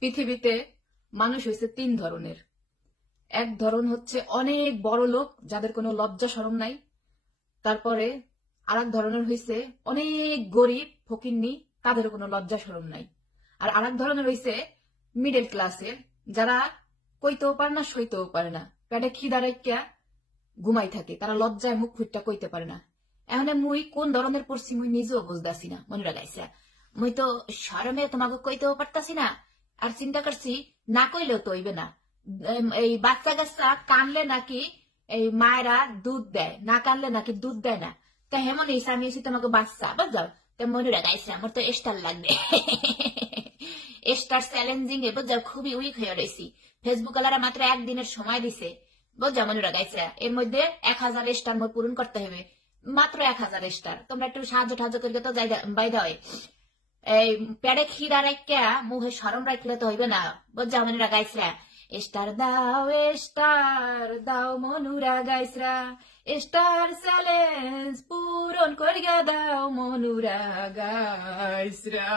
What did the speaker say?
পৃথিবীতে মানুষ হয়েছে 3 ধরনের। এক ধরন হচ্ছে অনেক বড় লোক, যাদের কোনো লজ্জা শরম নাই। তারপরে আরেক ধরনের হয়েছে অনেক গরিব ফকিন্নি, তাদের কোনো লজ্জা শরম নাই। আর আরেক ধরনের হয়েছে মিডল ক্লাসের, যারা কইতেও পারে না সইতেও পারে না, পেটে খিদা রাখিয়া ঘুমাই থাকে, তারা লজ্জায় মুখ ফুটটা কইতে পারে না। এখন মুই কোন ধরনের পড়ছি মুই নিজেও বুঝতেছি না। মনে রাখাইছে মুই তো শরমে তোমাকে কইতেও পারতাছি না, আর চিন্তা করছি না কইলেও তো হইবে না। এই বাচ্চা কাচ্চা কানলে নাকি এই মায়েরা দুধ দেয়, না কানলে নাকি দুধ দেয় না। তা হেমন হিসা আমি এসে তোমাকে বাচ্চা বুঝলো। তা মনে রাখাইছে আমার তো স্টার লাগবে। স্টার চ্যালেঞ্জিং এ বুঝলো খুবই উইক হয়ে রয়েছি। ফেসবুক আলারা মাত্র একদিনের সময় দিছে বুঝলো, মনে রাখাইছে এর মধ্যে 1000 স্টার মোট পূরণ করতে হবে, মাত্র 1000 স্টার। তোমরা একটু সাহায্য টাহায্য করলে তো বাইদা হয়। এই পেড়ে খিরা রাখিয়া মুখে সরম রাখলে তো হইবে না বুঝলো, মনে রাখাইছে। স্টার দাও মনুরা গাইসরা, স্টার চ্যালেঞ্জ পূরণ করিয়া দাও মনুরা গাইসরা।